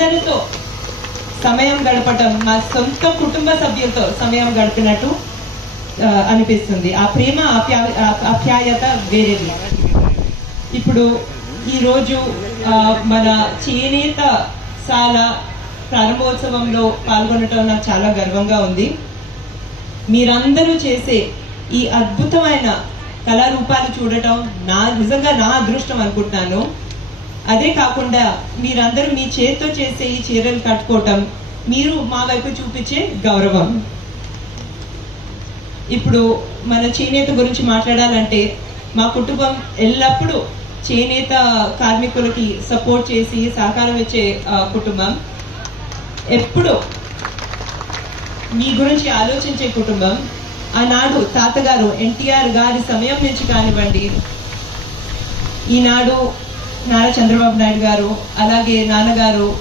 అందరితో సమయం గడపటం మా సొంత కుటుంబ సభ్యులతో సమయం గడిపినట్టు అనిపిస్తుంది. ఆ ప్రేమ ఆప్యాయత వేరేది. ఇప్పుడు ఈరోజు మన చేనేత శాల ప్రారంభోత్సవంలో పాల్గొనటం నాకు చాలా గర్వంగా ఉంది. మీరందరూ చేసే ఈ అద్భుతమైన కళారూపాలు చూడటం నిజంగా నా అదృష్టం అనుకుంటున్నాను. అదే కాకుండా మీరందరూ మీ చేతితో చేసే ఈ చీరలు కట్టుకోవటం మీరు మా వైపు చూపించే గౌరవం. ఇప్పుడు మన చేనేత గురించి మాట్లాడాలంటే మా కుటుంబం ఎల్లప్పుడూ చేనేత కార్మికులకి సపోర్ట్ చేసి సహకారం ఇచ్చే కుటుంబం. ఎప్పుడు మీ గురించి ఆలోచించే కుటుంబం. ఆనాడు తాతగారు ఎన్టీఆర్ గారి సమయం నుంచి కానివ్వండి, ఈనాడు నారా చంద్రబాబు నాయుడు గారు, అలాగే నాన్నగారు